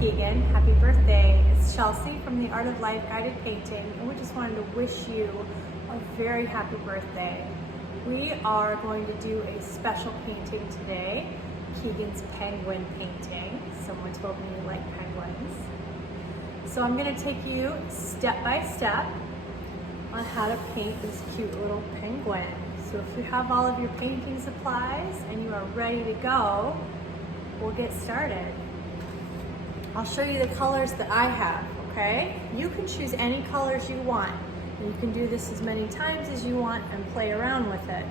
Keegan. Happy birthday. It's Chelsea from the Art of Life Guided Painting, and we just wanted to wish you a very happy birthday. We are going to do a special painting today, Keegan's penguin painting. Someone told me you like penguins. So I'm going to take you step by step on how to paint this cute little penguin. So if you have all of your painting supplies and you are ready to go, we'll get started. I'll show you the colors that I have, okay? You can choose any colors you want. You can do this as many times as you want and play around with it.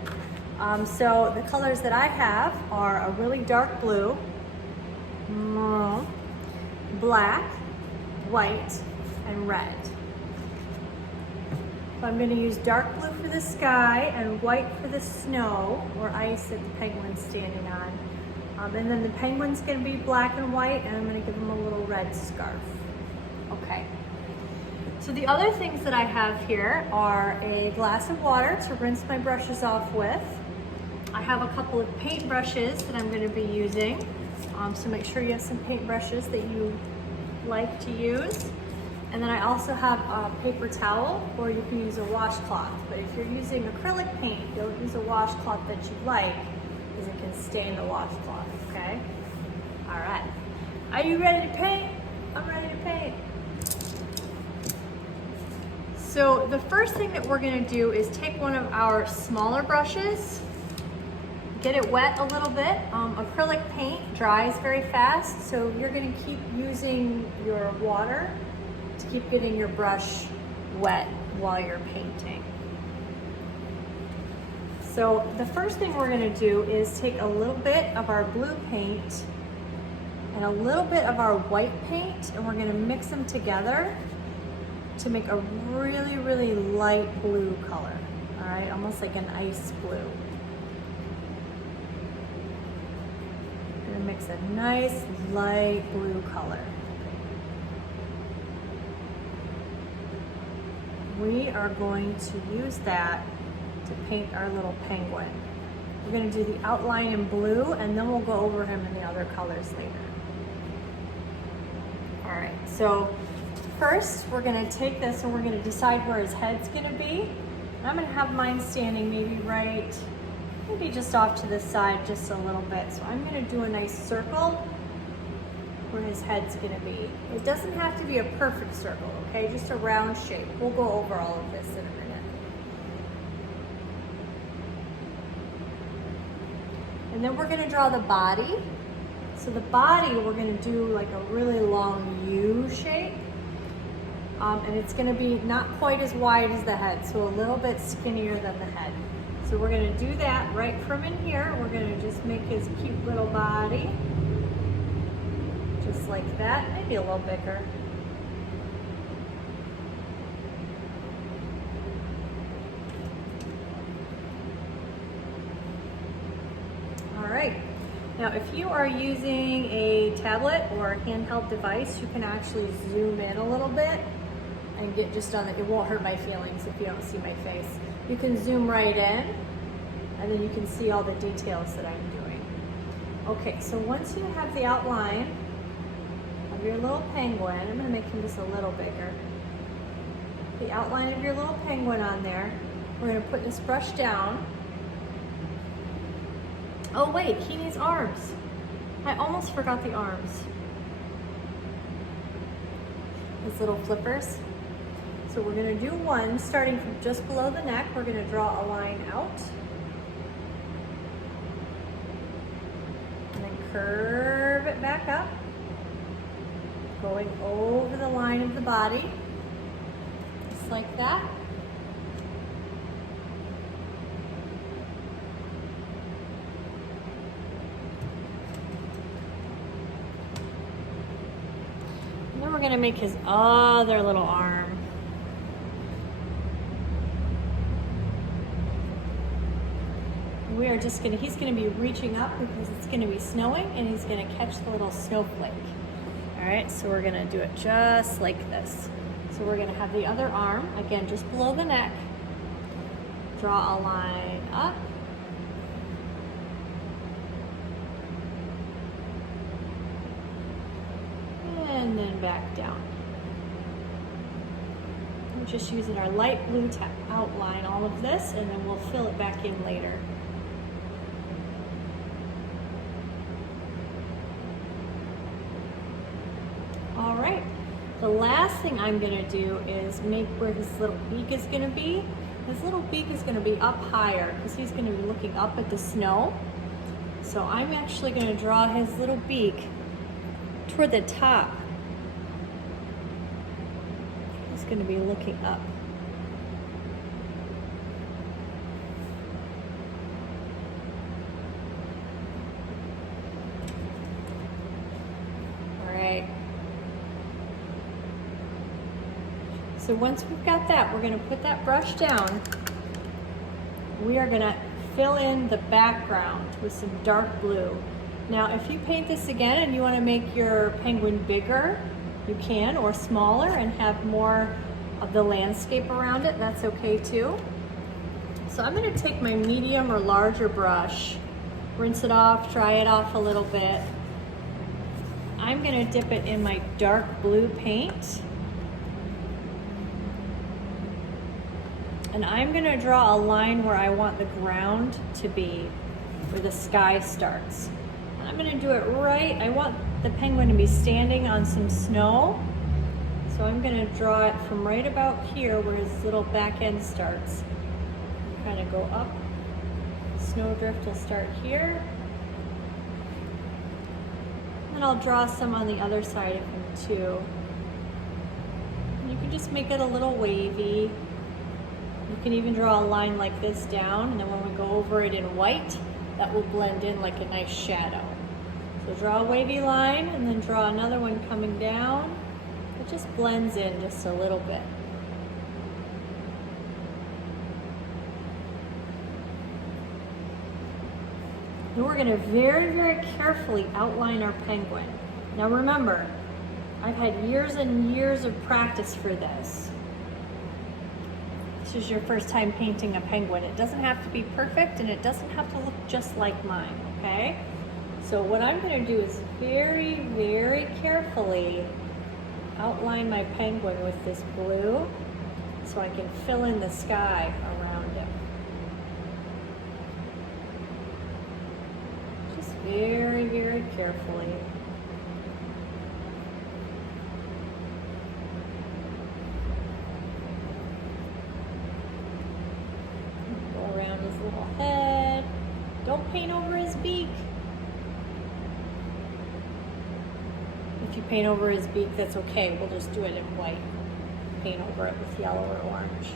So the colors that I have are a really dark blue, black, white, and red. So I'm going to use dark blue for the sky and white for the snow or ice that the penguin's standing on. And then the penguin's going to be black and white, and I'm going to give him a little red scarf. Okay. So the other things that I have here are a glass of water to rinse my brushes off with. I have a couple of paint brushes that I'm going to be using. So make sure you have some paint brushes that you like to use. And then I also have a paper towel, or you can use a washcloth. But if you're using acrylic paint, don't use a washcloth that you like, because it can stain the washcloth, okay? All right. Are you ready to paint? I'm ready to paint. So the first thing that we're gonna do is take one of our smaller brushes, get it wet a little bit. Acrylic paint dries very fast, so you're gonna keep using your water to keep getting your brush wet while you're painting. So the first thing we're going to do is take a little bit of our blue paint and a little bit of our white paint, and we're going to mix them together to make a really, really light blue color. All right, almost like an ice blue. We're going to mix a nice light blue color. We are going to use that to paint our little penguin. We're going to do the outline in blue, and then we'll go over him in the other colors later. All right, so first we're going to take this and we're going to decide where his head's going to be. And I'm going to have mine standing maybe just off to the side just a little bit. So I'm going to do a nice circle where his head's gonna be. It doesn't have to be a perfect circle, okay? Just a round shape. We'll go over all of this in a minute. And then we're gonna draw the body. So the body, we're gonna do like a really long U shape. And it's gonna be not quite as wide as the head, so a little bit skinnier than the head. So we're gonna do that right from in here. We're gonna just make his cute little body. Just like that, maybe a little bigger. All right, now if you are using a tablet or a handheld device, you can actually zoom in a little bit and get just on it. It won't hurt my feelings if you don't see my face. You can zoom right in, and then you can see all the details that I'm doing. Okay, so once you have the outline of your little penguin, I'm going to make him just a little bigger. The outline of your little penguin on there, we're going to put this brush down. Oh wait, he needs arms. I almost forgot the arms. His little flippers. So we're going to do one starting from just below the neck. We're going to draw a line out. And then curve it back up, going over the line of the body, just like that. And then we're going to make his other little arm. We are just going to, he's going to be reaching up because it's going to be snowing, and he's going to catch the little snowflake. All right, so we're gonna do it just like this. So we're gonna have the other arm, again, just below the neck. Draw a line up. And and back down. We're just using our light blue to outline all of this, and then we'll fill it back in later. All right, the last thing I'm gonna do is make where his little beak is gonna be. His little beak is gonna be up higher because he's gonna be looking up at the snow. So I'm actually gonna draw his little beak toward the top. He's gonna be looking up. All right. So once we've got that, we're gonna put that brush down. We are gonna fill in the background with some dark blue. Now, if you paint this again and you wanna make your penguin bigger, you can, or smaller and have more of the landscape around it, that's okay too. So I'm gonna take my medium or larger brush, rinse it off, dry it off a little bit. I'm gonna dip it in my dark blue paint. And I'm gonna draw a line where I want the ground to be, where the sky starts. And I'm gonna do it right, I want the penguin to be standing on some snow. So I'm gonna draw it from right about here where his little back end starts. Kind of go up. Snowdrift will start here. And I'll draw some on the other side of him too. And you can just make it a little wavy. You can even draw a line like this down, and then when we go over it in white, that will blend in like a nice shadow. So draw a wavy line, and then draw another one coming down. It just blends in just a little bit. And we're gonna very, very carefully outline our penguin. Now remember, I've had years and years of practice for this. This is your first time painting a penguin. It doesn't have to be perfect, and it doesn't have to look just like mine, okay? So what I'm gonna do is very, very carefully outline my penguin with this blue so I can fill in the sky around him. Just very, very carefully. Around his little head. Don't paint over his beak. If you paint over his beak, that's okay. We'll just do it in white. Paint over it with yellow or orange.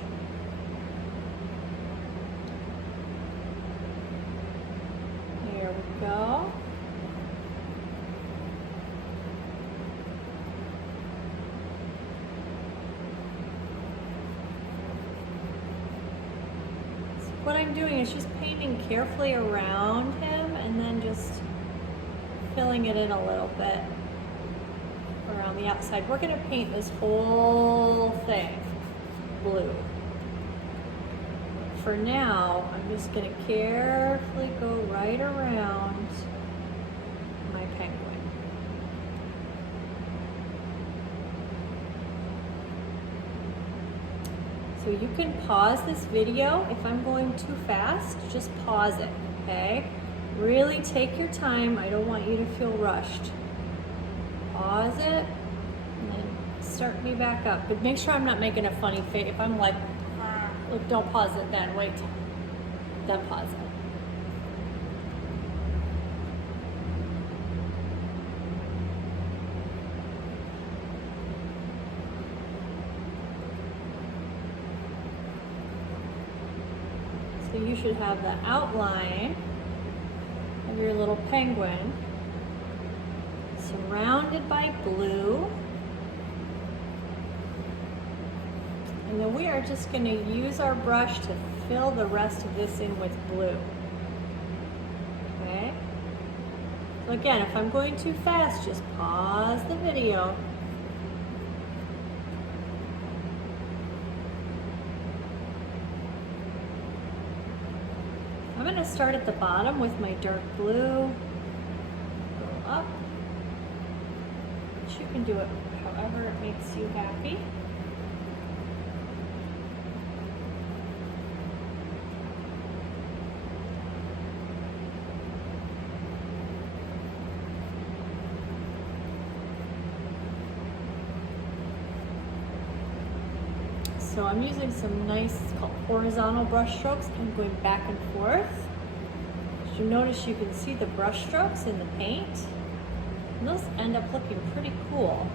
There we go. What I'm doing is just painting carefully around him and then just filling it in a little bit around the outside. We're going to paint this whole thing blue. For now, I'm just going to carefully go right around my penguin. So you can pause this video. If I'm going too fast, just pause it, okay? Really take your time. I don't want you to feel rushed. Pause it, and then start me back up. But make sure I'm not making a funny face. If I'm like, look, don't pause it then, wait, then pause it. So you should have the outline of your little penguin surrounded by blue. And then we are just going to use our brush to fill the rest of this in with blue. Okay? So again, if I'm going too fast, just pause the video. I'm going to start at the bottom with my dark blue, go up, shoot can do it however it makes you happy. So I'm using some nice horizontal brush strokes and going back and forth. As you notice, you can see the brush strokes in the paint. And those end up looking pretty cool.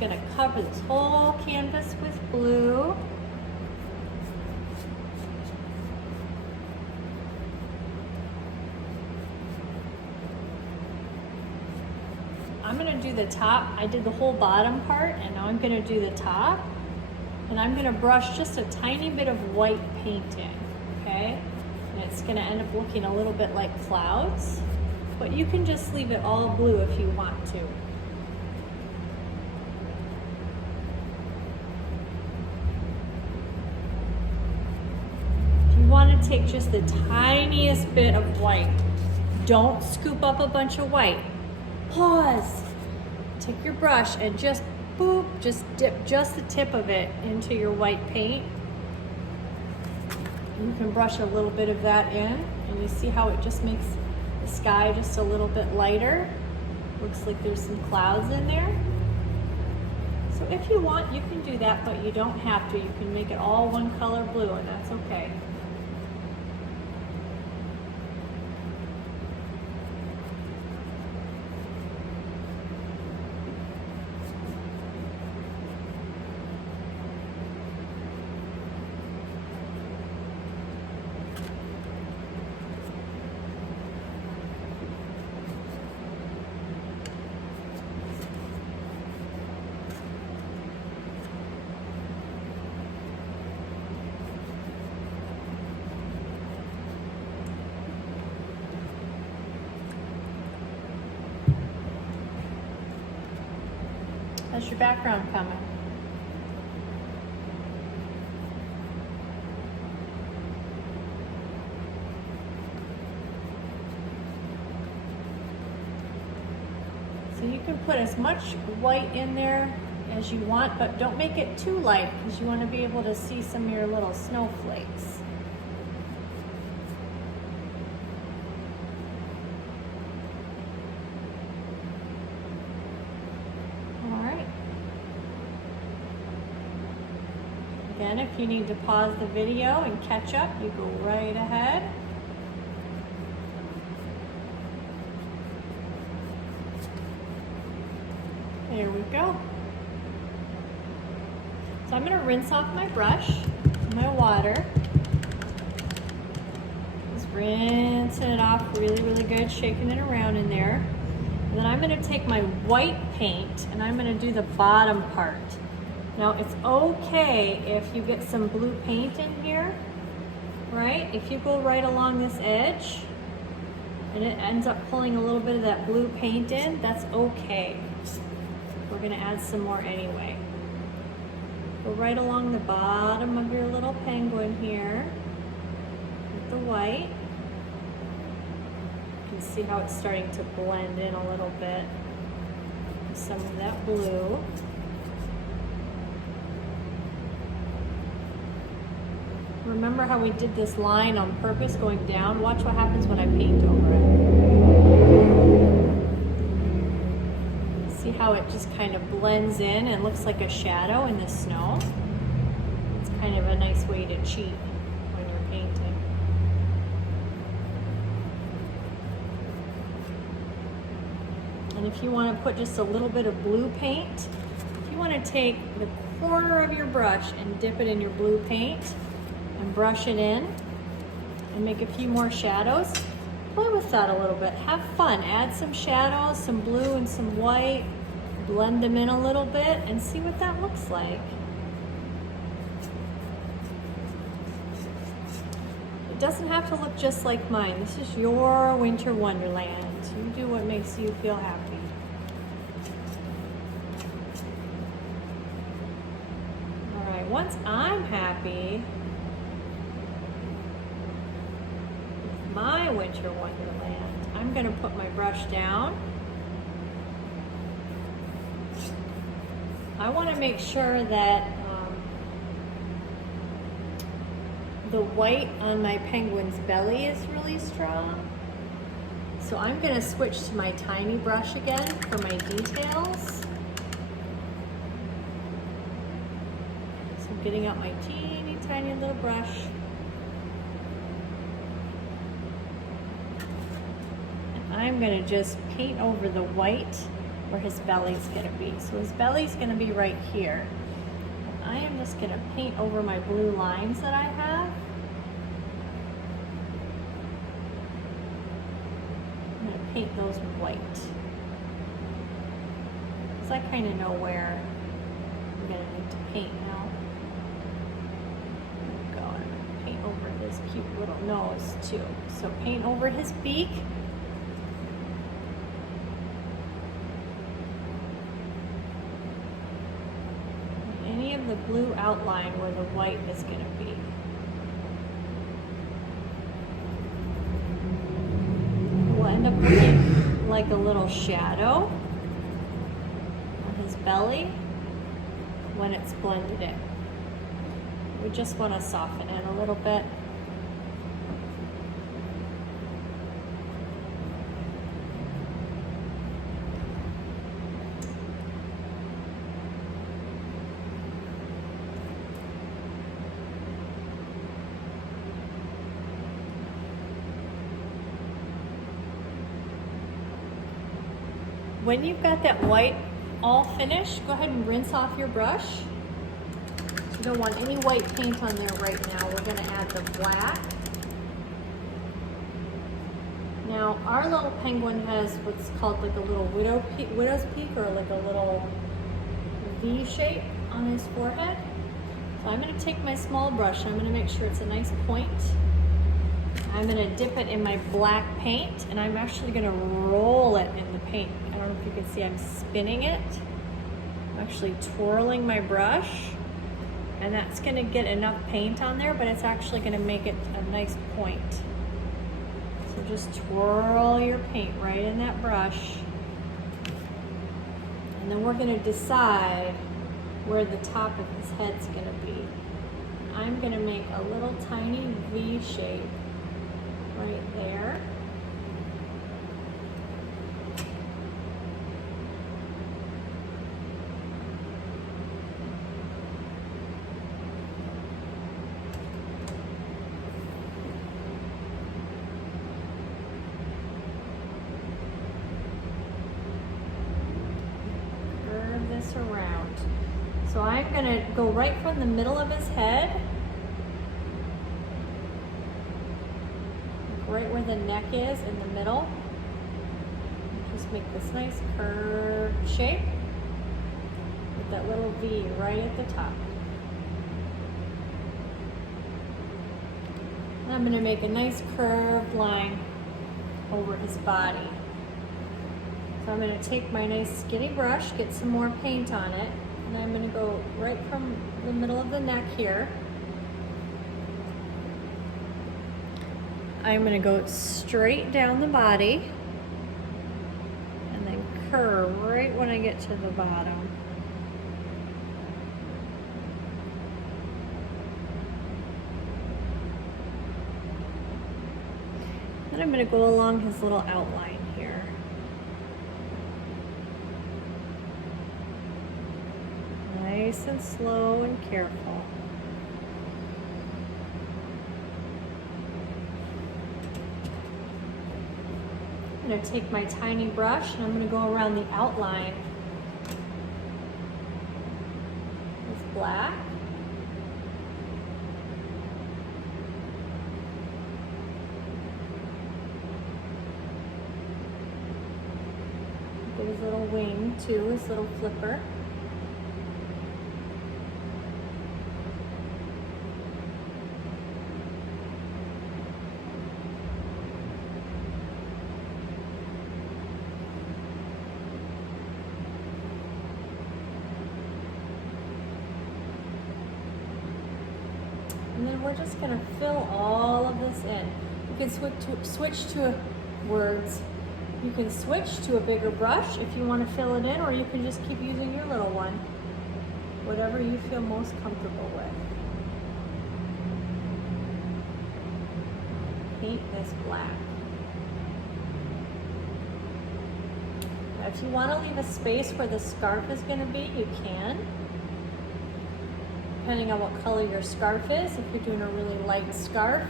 Going to cover this whole canvas with blue. I'm going to do the top. I did the whole bottom part, and now I'm going to do the top. And I'm going to brush just a tiny bit of white paint in, okay? And it's going to end up looking a little bit like clouds, but you can just leave it all blue if you want to. Want to take just the tiniest bit of white. Don't scoop up a bunch of white. Pause. Take your brush and just boop, just dip just the tip of it into your white paint. And you can brush a little bit of that in, and you see how it just makes the sky just a little bit lighter. Looks like there's some clouds in there. So if you want, you can do that, but you don't have to. You can make it all one color blue, and that's okay. How's your background coming? So you can put as much white in there as you want, but don't make it too light because you want to be able to see some of your little snowflakes. Again, if you need to pause the video and catch up, you go right ahead. There we go. So I'm going to rinse off my brush, my water. Just rinsing it off really, really good, shaking it around in there. And then I'm going to take my white paint and I'm going to do the bottom part. Now it's okay if you get some blue paint in here, right? If you go right along this edge and it ends up pulling a little bit of that blue paint in, that's okay. We're gonna add some more anyway. Go right along the bottom of your little penguin here with the white. You can see how it's starting to blend in a little bit with some of that blue. Remember how we did this line on purpose going down? Watch what happens when I paint over it. See how it just kind of blends in and looks like a shadow in the snow? It's kind of a nice way to cheat when you're painting. And if you want to put just a little bit of blue paint, if you want to take the corner of your brush and dip it in your blue paint, and brush it in and make a few more shadows. Play with that a little bit. Have fun. Add some shadows, some blue and some white. Blend them in a little bit and see what that looks like. doesn't have to look just like mine. This is your winter wonderland. You do what makes you feel happy. All right, once I'm happy with my winter wonderland, I'm gonna put my brush down. I wanna make sure that the white on my penguin's belly is really strong. So I'm gonna switch to my tiny brush again for my details. So I'm getting out my teeny tiny little brush. And I'm gonna just paint over the white where his belly's gonna be. So his belly's gonna be right here. I am just gonna paint over my blue lines that I have. I'm gonna paint those white. Because I kind of know where I'm gonna need to paint now. There we go. I'm gonna paint over his cute little nose too. So paint over his beak. The blue outline where the white is going to be. We'll end up looking like a little shadow on his belly when it's blended in. We just want to soften it a little bit. When you've got that white all finished, go ahead and rinse off your brush. You don't want any white paint on there right now. We're gonna add the black. Now, our little penguin has what's called like a little widow's peak or like a little V shape on his forehead. So I'm gonna take my small brush, I'm gonna make sure it's a nice point. I'm gonna dip it in my black paint and I'm actually gonna roll it in the paint. I don't know if you can see I'm spinning it. I'm actually twirling my brush and that's gonna get enough paint on there, but it's actually gonna make it a nice point. So just twirl your paint right in that brush. And then we're gonna decide where the top of his head's gonna be. I'm gonna make a little tiny V shape right there. Curve this around. So I'm gonna go right from the middle of his head, right where the neck is in the middle. Just make this nice curved shape with that little V right at the top. And I'm going to make a nice curved line over his body. So I'm going to take my nice skinny brush, get some more paint on it, and I'm going to go right from the middle of the neck here. I'm going to go straight down the body and then curve right when I get to the bottom. Then I'm going to go along his little outline here. Nice and slow and careful. I'm going to take my tiny brush and I'm going to go around the outline with black. Get his little wing too, his little flipper. we're just gonna fill all of this in. You can switch to words. You can switch to a bigger brush if you want to fill it in, or you can just keep using your little one. Whatever you feel most comfortable with. Paint this black. Now, if you want to leave a space where the scarf is going to be, you can. Depending on what color your scarf is. If you're doing a really light scarf,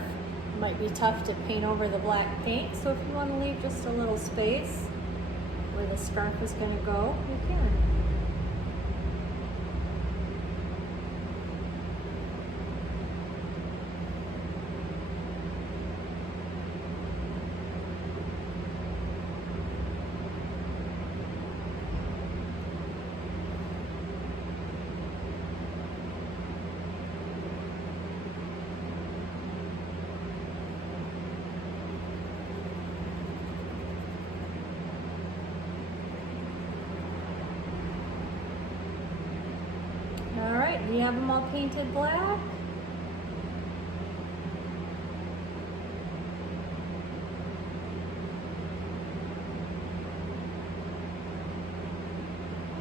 it might be tough to paint over the black paint. So if you want to leave just a little space where the scarf is going to go, you can. All right, do you have them all painted black?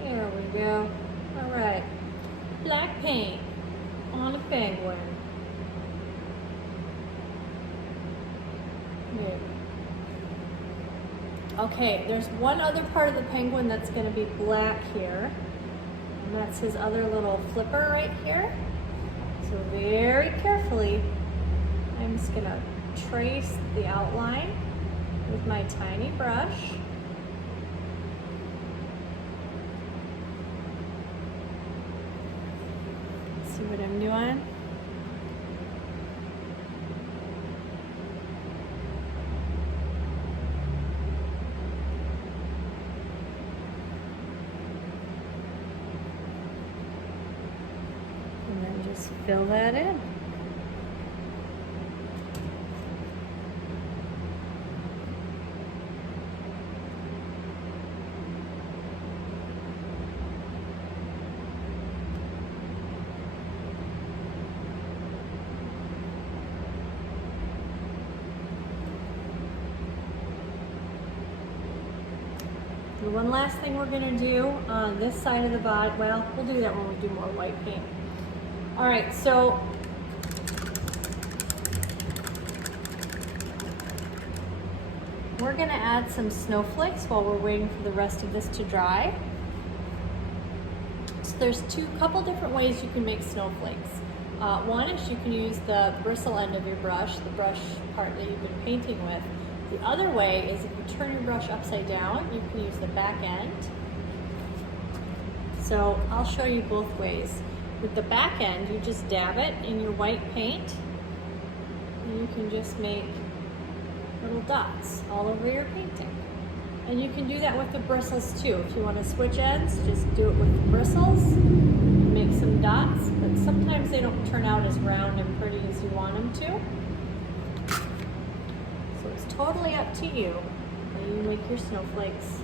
There we go. All right, black paint on a penguin. There. Okay, there's one other part of the penguin that's going to be black here. And that's his other little flipper right here. So very carefully, I'm just gonna trace the outline with my tiny brush. See what I'm doing? And then just fill that in. The one last thing we're going to do on this side of the body, well, we'll do that when we do more white paint. All right, so we're going to add some snowflakes while we're waiting for the rest of this to dry. So there's couple different ways you can make snowflakes. One is you can use the bristle end of your brush, the brush part that you've been painting with. The other way is if you turn your brush upside down, you can use the back end. So I'll show you both ways. With the back end, you just dab it in your white paint, and you can just make little dots all over your painting. And you can do that with the bristles too. If you want to switch ends, just do it with the bristles and make some dots, but sometimes they don't turn out as round and pretty as you want them to. So it's totally up to you how you make your snowflakes.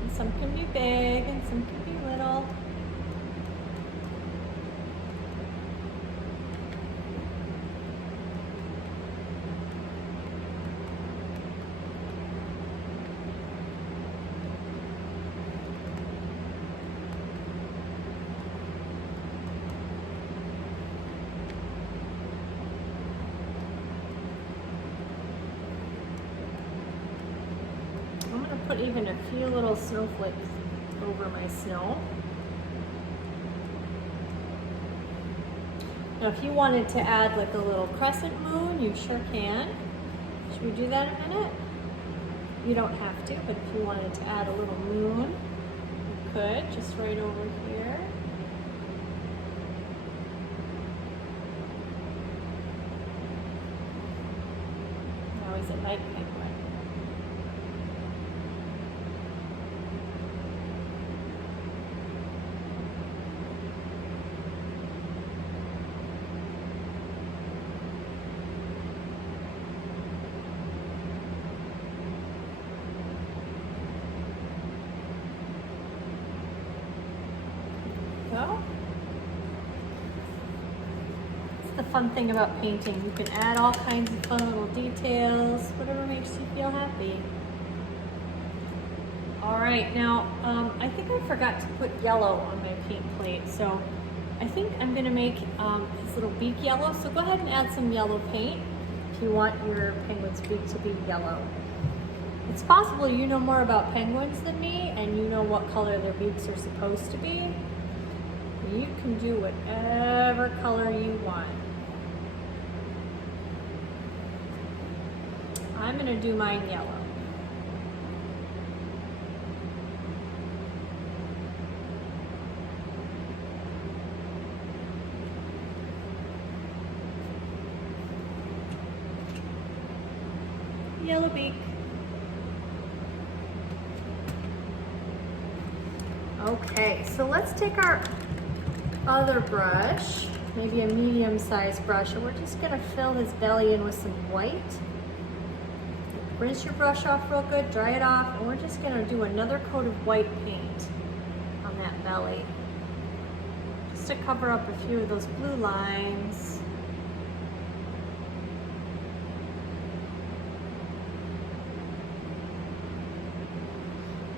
And some can be big and some can be little. Put even a few little snowflakes over my snow. Now if you wanted to add like a little crescent moon, you sure can. Should we do that in a minute? You don't have to, but if you wanted to add a little moon, you could, just right over here. Now he's a night penguin. go. It's the fun thing about painting. You can add all kinds of fun little details, whatever makes you feel happy. All right, now I think I forgot to put yellow on my paint plate, so I think I'm gonna make this little beak yellow, so go ahead and add some yellow paint if you want your penguin's beak to be yellow. It's possible you know more about penguins than me and you know what color their beaks are supposed to be. You can do whatever color you want. I'm gonna do mine yellow. Yellow beak. Okay, so let's take our other brush, maybe a medium-sized brush, and we're just gonna fill his belly in with some white. Rinse your brush off real good, dry it off, and we're just gonna do another coat of white paint on that belly, just to cover up a few of those blue lines.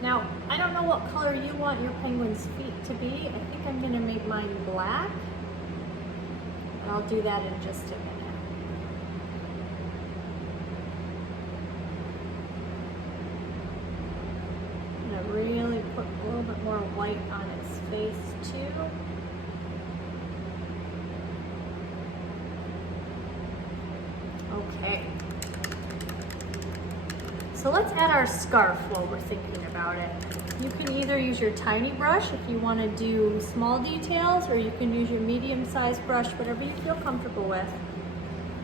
Now, I don't know what color you want your penguin's feet to be. I think I'm gonna make mine black. And I'll do that in just a minute. I'm gonna really put a little bit more white on its face too. Okay. So let's add our scarf while we're thinking about it. You can either use your tiny brush if you want to do small details, or you can use your medium-sized brush, whatever you feel comfortable with.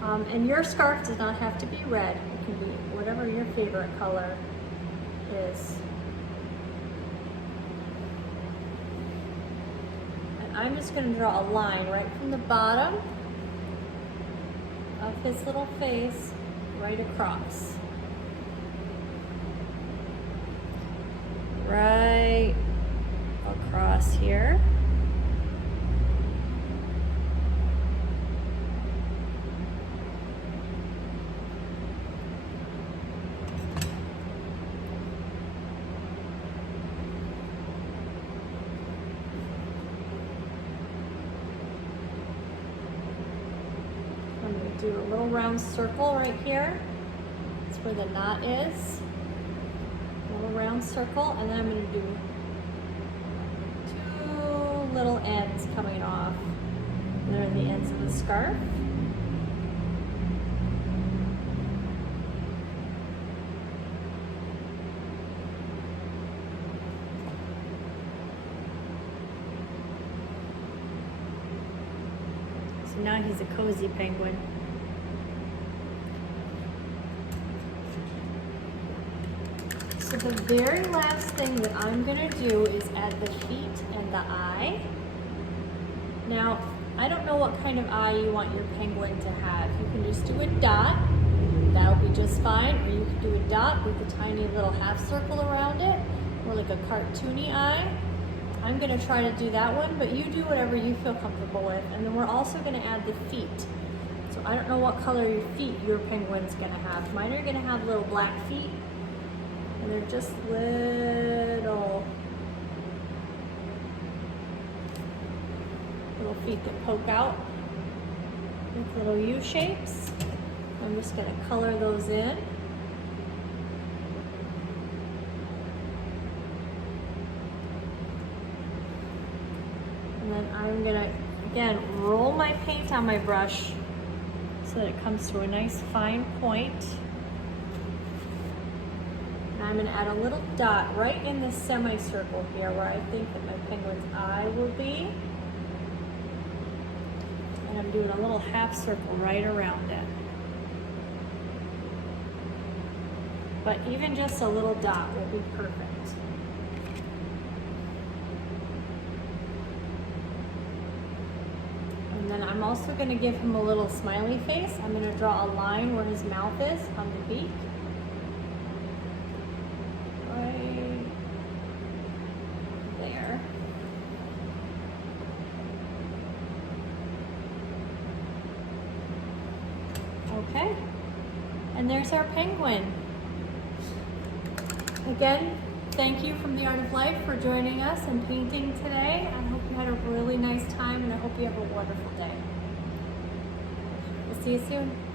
And your scarf does not have to be red. It can be whatever your favorite color is. And I'm just going to draw a line right from the bottom of his little face right across. Right across here. I'm going to do a little round circle right here. That's where the knot is. Round circle, and then I'm going to do two little ends coming off. They're the ends of the scarf. So now he's a cozy penguin. So the very last thing that I'm gonna do is add the feet and the eye. Now, I don't know what kind of eye you want your penguin to have. You can just do a dot, that'll be just fine, or you can do a dot with a tiny little half circle around it, or like a cartoony eye. I'm gonna try to do that one, but you do whatever you feel comfortable with. And then we're also gonna add the feet. So I don't know what color your feet your penguin's gonna have. Mine are gonna have little black feet. And they're just little feet that poke out with little U shapes. I'm just going to color those in. And then I'm going to, again, roll my paint on my brush so that it comes to a nice fine point. I'm going to add a little dot right in the semicircle here where I think that my penguin's eye will be. And I'm doing a little half circle right around it. But even just a little dot will be perfect. And then I'm also going to give him a little smiley face. I'm going to draw a line where his mouth is on the beak. Okay, and there's our penguin. Again, thank you from the Art of Life for joining us and painting today. I hope you had a really nice time, and I hope you have a wonderful day. We'll see you soon.